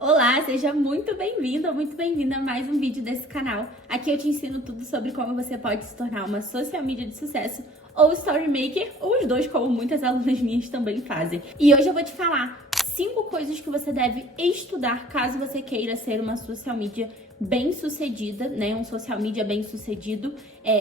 Olá, seja muito bem-vindo ou muito bem-vinda a mais um vídeo desse canal. Aqui eu te ensino tudo sobre como você pode se tornar uma social media de sucesso ou story maker, ou os dois, como muitas alunas minhas também fazem. E hoje eu vou te falar 5 coisas que você deve estudar caso você queira ser uma social media bem-sucedida, né? Um social media bem-sucedido,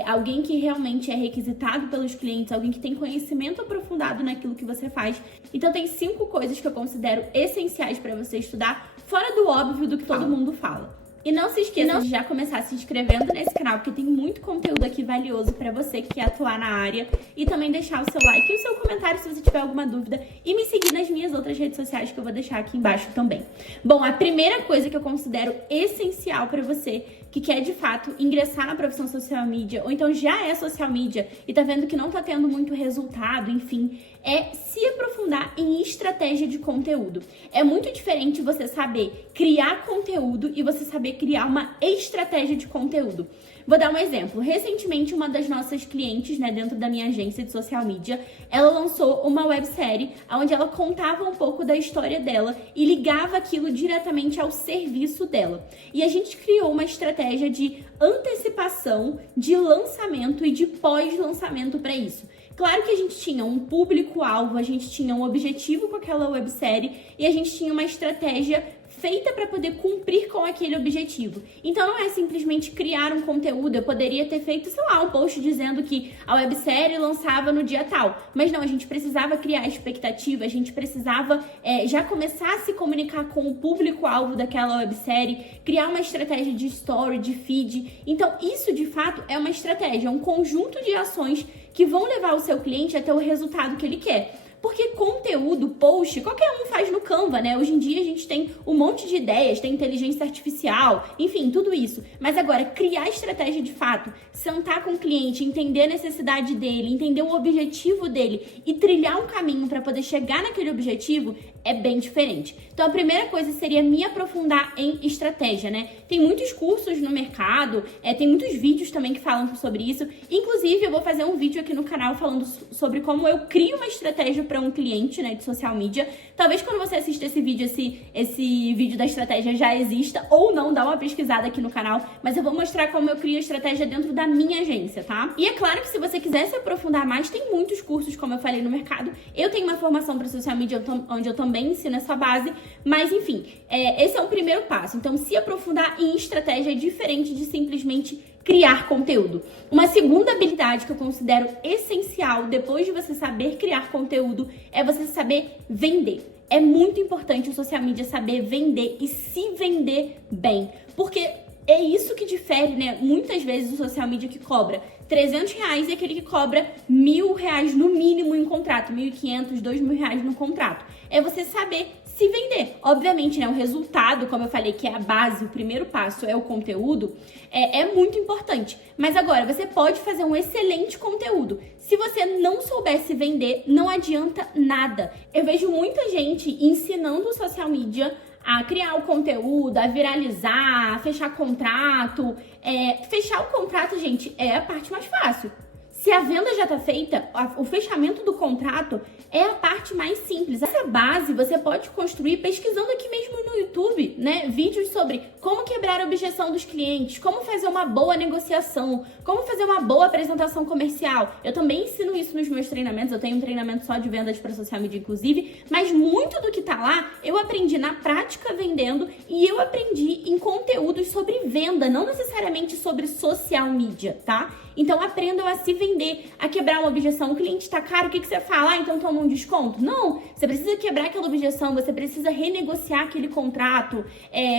alguém que realmente é requisitado pelos clientes, alguém que tem conhecimento aprofundado naquilo que você faz. Então tem 5 coisas que eu considero essenciais para você estudar, fora do óbvio do que todo mundo fala. E não se esqueça de já começar se inscrevendo nesse canal, porque tem muito conteúdo aqui valioso para você que quer atuar na área. E também deixar o seu like e o seu comentário se você tiver alguma dúvida. E me seguir nas minhas outras redes sociais que eu vou deixar aqui embaixo também. Bom, a primeira coisa que eu considero essencial para você que quer de fato ingressar na profissão social media, ou então já é social media e tá vendo que não tá tendo muito resultado, enfim, é se aprofundar em estratégia de conteúdo. É muito diferente você saber criar conteúdo e você saber criar uma estratégia de conteúdo. Vou dar um exemplo. Recentemente, uma das nossas clientes, né, dentro da minha agência de social media, ela lançou uma websérie onde ela contava um pouco da história dela e ligava aquilo diretamente ao serviço dela. E a gente criou uma estratégia de antecipação, de lançamento e de pós-lançamento para isso. Claro que a gente tinha um público-alvo, a gente tinha um objetivo com aquela websérie e a gente tinha uma estratégia feita para poder cumprir com aquele objetivo. Então não é simplesmente criar um conteúdo. Eu poderia ter feito, sei lá, um post dizendo que a websérie lançava no dia tal. Mas não, a gente precisava criar expectativa, a gente precisava já começar a se comunicar com o público-alvo daquela websérie, criar uma estratégia de story, de feed. Então isso de fato é uma estratégia, um conjunto de ações que vão levar o seu cliente até o resultado que ele quer. Porque conteúdo, post, qualquer um faz no Canva, né? Hoje em dia a gente tem um monte de ideias, tem inteligência artificial, enfim, tudo isso. Mas agora, criar estratégia de fato, sentar com o cliente, entender a necessidade dele, entender o objetivo dele e trilhar um caminho para poder chegar naquele objetivo é bem diferente. Então a primeira coisa seria me aprofundar em estratégia, né? Tem muitos cursos no mercado, tem muitos vídeos também que falam sobre isso. Inclusive, eu vou fazer um vídeo aqui no canal falando sobre como eu crio uma estratégia para um cliente, né, de social media. Talvez quando você assista esse vídeo, esse vídeo da estratégia já exista, ou não, dá uma pesquisada aqui no canal, mas eu vou mostrar como eu crio a estratégia dentro da minha agência, tá? E é claro que se você quiser se aprofundar mais, tem muitos cursos, como eu falei, no mercado. Eu tenho uma formação para social media onde eu também ensino essa base, mas enfim, esse é um primeiro passo. Então, se aprofundar em estratégia é diferente de simplesmente criar conteúdo. Uma segunda habilidade que eu considero essencial depois de você saber criar conteúdo é você saber vender. É muito importante o social media saber vender e se vender bem, porque é isso que difere, né? Muitas vezes o social media que cobra R$300 e aquele que cobra R$1.000 no mínimo em um contrato, R$1.500, R$2.000 no contrato. É você saber se vender. Obviamente, né, o resultado, como eu falei, que é a base, o primeiro passo é o conteúdo, é muito importante. Mas agora, você pode fazer um excelente conteúdo. Se você não souber se vender, não adianta nada. Eu vejo muita gente ensinando o social media a criar o conteúdo, a viralizar, a fechar contrato. Fechar o contrato, gente, é a parte mais fácil. Se a venda já está feita, o fechamento do contrato é a parte mais simples. Essa base você pode construir pesquisando aqui mesmo no YouTube, né? Vídeos sobre como quebrar a objeção dos clientes, como fazer uma boa negociação, como fazer uma boa apresentação comercial. Eu também ensino isso nos meus treinamentos, eu tenho um treinamento só de vendas para social media, inclusive, mas muito do que tá lá eu aprendi na prática vendendo e eu aprendi em conteúdos sobre venda, não necessariamente sobre social media, tá? Então aprendam a se vender, a quebrar uma objeção. O cliente está caro, o que você fala? Então toma um desconto? Não, você precisa quebrar aquela objeção, você precisa renegociar aquele contrato.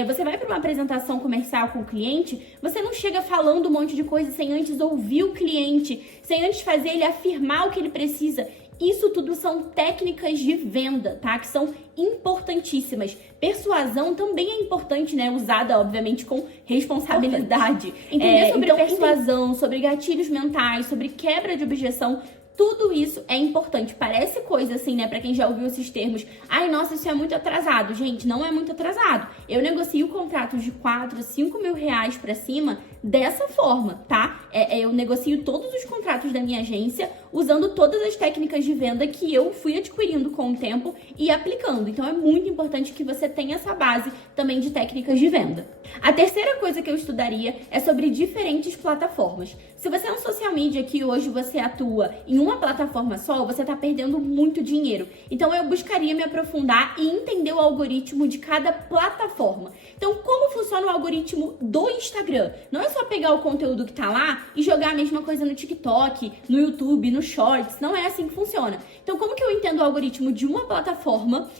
Você vai para uma apresentação comercial com o cliente, você não chega falando um monte de coisa sem antes ouvir o cliente, sem antes fazer ele afirmar o que ele precisa. Isso tudo são técnicas de venda, tá? Que são importantíssimas. Persuasão também é importante, né? Usada, obviamente, com responsabilidade. Entender sobre persuasão, sobre gatilhos mentais, sobre quebra de objeção. Tudo isso é importante. Parece coisa assim, né? Pra quem já ouviu esses termos. Ai, nossa, isso é muito atrasado. Gente, não é muito atrasado. Eu negocio contratos de 4, 5 mil reais pra cima dessa forma, tá? Eu negocio todos os contratos da minha agência usando todas as técnicas de venda que eu fui adquirindo com o tempo e aplicando. Então, é muito importante que você tenha essa base também de técnicas de venda. A terceira coisa que eu estudaria é sobre diferentes plataformas. Se você é um social media que hoje você atua em uma plataforma só, você está perdendo muito dinheiro. Então, eu buscaria me aprofundar e entender o algoritmo de cada plataforma. Então, como funciona o algoritmo do Instagram? Não é só pegar o conteúdo que tá lá e jogar a mesma coisa no TikTok, no YouTube, no Shorts. Não é assim que funciona. Então, como que eu entendo o algoritmo de uma plataforma,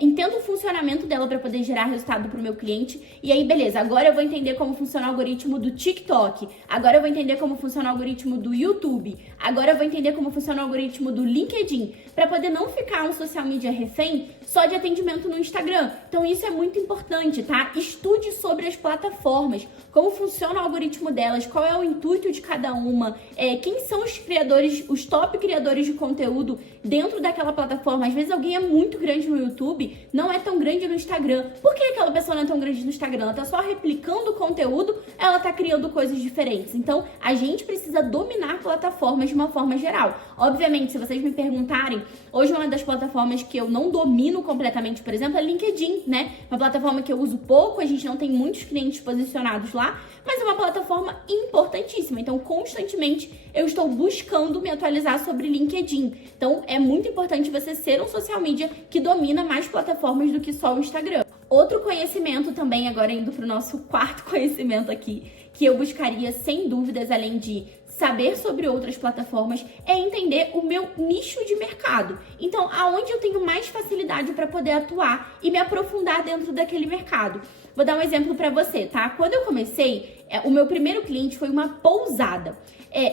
entendo o funcionamento dela para poder gerar resultado para o meu cliente, e aí, beleza, agora eu vou entender como funciona o algoritmo do TikTok, agora eu vou entender como funciona o algoritmo do YouTube, agora eu vou entender como funciona o algoritmo do LinkedIn, para poder não ficar um social media refém só de atendimento no Instagram. Então, isso é muito importante, tá? Estude sobre as plataformas, como funciona o algoritmo delas, qual é o intuito de cada uma, quem são os criadores, os top criadores de conteúdo dentro daquela plataforma. Às vezes alguém é muito grande no YouTube, não é tão grande no Instagram. Por que aquela pessoa não é tão grande no Instagram? Ela tá só replicando o conteúdo, ela tá criando coisas diferentes. Então, a gente precisa dominar plataformas de uma forma geral. Obviamente, se vocês me perguntarem, hoje uma das plataformas que eu não domino completamente, por exemplo, é LinkedIn, né? Uma plataforma que eu uso pouco, a gente não tem muitos clientes posicionados lá, mas é uma plataforma importantíssima. Então, constantemente, eu estou buscando me atualizar sobre LinkedIn. Então, é muito importante você ser um social media que domina mais plataformas do que só o Instagram. Outro conhecimento também, agora indo para o nosso quarto conhecimento aqui, que eu buscaria, sem dúvidas, além de saber sobre outras plataformas, é entender o meu nicho de mercado. Então, aonde eu tenho mais facilidade para poder atuar e me aprofundar dentro daquele mercado. Vou dar um exemplo para você, tá? Quando eu comecei, o meu primeiro cliente foi uma pousada.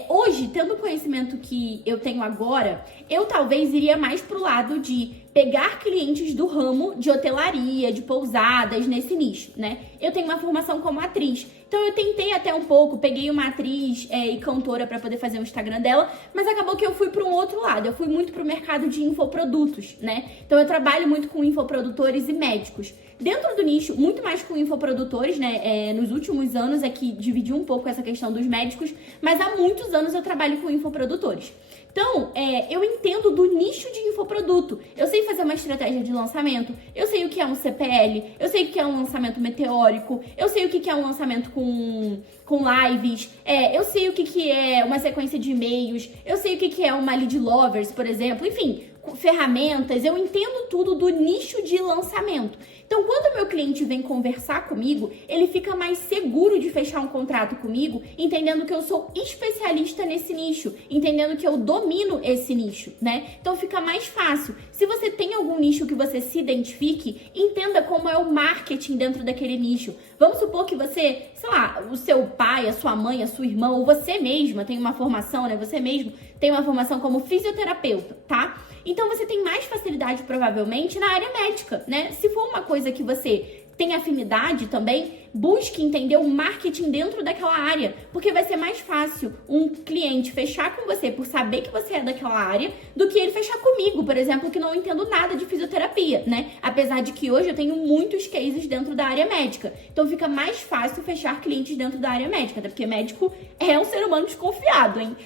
Hoje, tendo o conhecimento que eu tenho agora, eu talvez iria mais pro lado de pegar clientes do ramo de hotelaria, de pousadas, nesse nicho, né? Eu tenho uma formação como atriz, então eu tentei até um pouco, peguei uma atriz e cantora para poder fazer o Instagram dela, mas acabou que eu fui para um outro lado, eu fui muito pro mercado de infoprodutos, né? Então eu trabalho muito com infoprodutores e médicos. Dentro do nicho, muito mais com infoprodutores, né? Nos últimos anos é que dividi um pouco essa questão dos médicos, mas há muitos anos eu trabalho com infoprodutores. Então, eu entendo do nicho de infoproduto. Eu sei fazer uma estratégia de lançamento, eu sei o que é um CPL, eu sei o que é um lançamento meteórico, eu sei o que é um lançamento com lives, eu sei o que é uma sequência de e-mails, eu sei o que é uma lead lovers, por exemplo, enfim, ferramentas, eu entendo tudo do nicho de lançamento. Então, quando o meu cliente vem conversar comigo, ele fica mais seguro de fechar um contrato comigo, entendendo que eu sou especialista nesse nicho, entendendo que eu domino esse nicho, né? Então, fica mais fácil. Se você tem algum nicho que você se identifique, entenda como é o marketing dentro daquele nicho. Vamos supor que você, sei lá, o seu pai, a sua mãe, a sua irmã, ou você mesma tem uma formação, né? Você mesmo tem uma formação como fisioterapeuta, tá? Então, você tem mais facilidade, provavelmente, na área médica, né? Se for uma coisa que você tem afinidade também, busque entender o marketing dentro daquela área, porque vai ser mais fácil um cliente fechar com você por saber que você é daquela área, do que ele fechar comigo, por exemplo, que não entendo nada de fisioterapia, né? Apesar de que hoje eu tenho muitos cases dentro da área médica. Então, fica mais fácil fechar clientes dentro da área médica, até porque médico é um ser humano desconfiado, hein?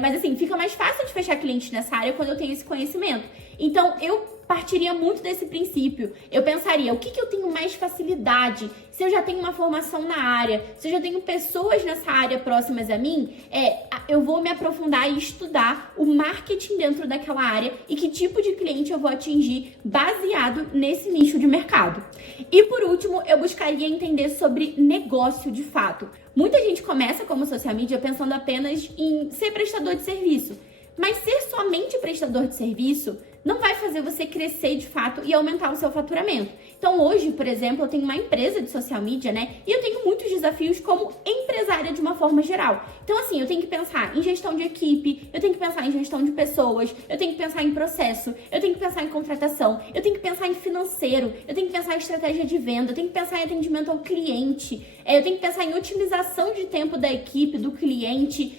Mas assim, fica mais fácil de fechar clientes nessa área quando eu tenho esse conhecimento. Então, eu partiria muito desse princípio. Eu pensaria, o que eu tenho mais facilidade? Se eu já tenho uma formação na área, se eu já tenho pessoas nessa área próximas a mim, eu vou me aprofundar e estudar o marketing dentro daquela área e que tipo de cliente eu vou atingir baseado nesse nicho de mercado. E por último, eu buscaria entender sobre negócio de fato. Muita gente começa como social media pensando apenas em ser prestador de serviço, mas ser somente prestador de serviço não vai fazer você crescer de fato e aumentar o seu faturamento. Então hoje, por exemplo, eu tenho uma empresa de social media, né? E eu tenho muitos desafios como empresária de uma forma geral. Então assim, eu tenho que pensar em gestão de equipe, eu tenho que pensar em gestão de pessoas, eu tenho que pensar em processo, eu tenho que pensar em contratação, eu tenho que pensar em financeiro, eu tenho que pensar em estratégia de venda, eu tenho que pensar em atendimento ao cliente, eu tenho que pensar em otimização de tempo da equipe, do cliente.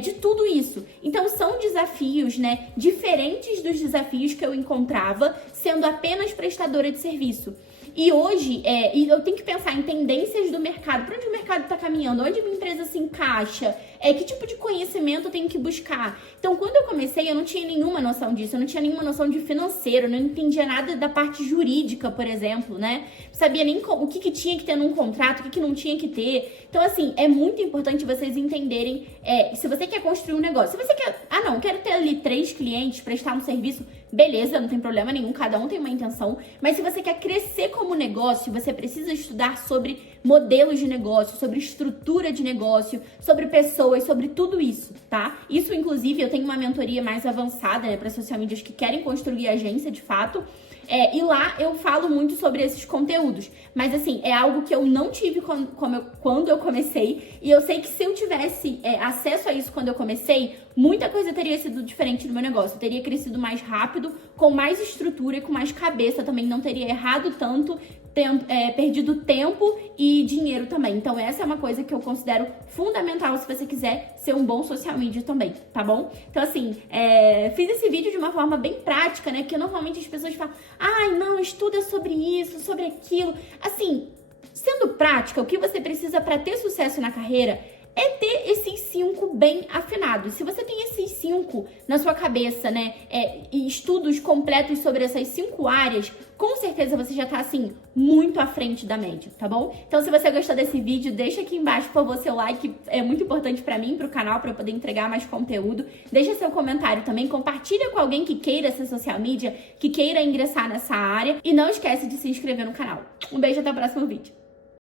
de tudo isso. Então são desafios, né, diferentes dos desafios que eu encontrava sendo apenas prestadora de serviço. E hoje, eu tenho que pensar em tendências do mercado, para onde o mercado está caminhando, onde minha empresa se encaixa, que tipo de conhecimento eu tenho que buscar. Então, quando eu comecei, eu não tinha nenhuma noção disso, eu não tinha nenhuma noção de financeiro, eu não entendia nada da parte jurídica, por exemplo, né? Não sabia nem o que tinha que ter num contrato, o que não tinha que ter. Então, assim, é muito importante vocês entenderem, se você quer construir um negócio, se você quer, quero ter ali 3 clientes, prestar um serviço, beleza, não tem problema nenhum, cada um tem uma intenção, mas se você quer crescer como negócio, você precisa estudar sobre modelos de negócio, sobre estrutura de negócio, sobre pessoas, sobre tudo isso, tá? Isso, inclusive, eu tenho uma mentoria mais avançada, né, para social medias que querem construir agência, de fato, e lá eu falo muito sobre esses conteúdos. Mas, assim, é algo que eu não tive quando eu comecei. E eu sei que se eu tivesse acesso a isso quando eu comecei, muita coisa teria sido diferente do meu negócio. Eu teria crescido mais rápido, com mais estrutura e com mais cabeça também. Não teria errado tanto, perdido tempo e dinheiro também. Então, essa é uma coisa que eu considero fundamental se você quiser ser um bom social media também, tá bom? Então, assim, fiz esse vídeo de uma forma bem prática, né? Porque normalmente as pessoas falam, não, estuda sobre isso, sobre aquilo. Assim, sendo prática, o que você precisa para ter sucesso na carreira é ter esses 5 bem afinados. Se você tem esses 5 na sua cabeça, né, e estudos completos sobre essas 5 áreas, com certeza você já tá, assim, muito à frente da média, tá bom? Então, se você gostou desse vídeo, deixa aqui embaixo, por favor, seu like, é muito importante pra mim, pro canal, pra eu poder entregar mais conteúdo. Deixa seu comentário também, compartilha com alguém que queira ser social media, que queira ingressar nessa área, e não esquece de se inscrever no canal. Um beijo, até o próximo vídeo.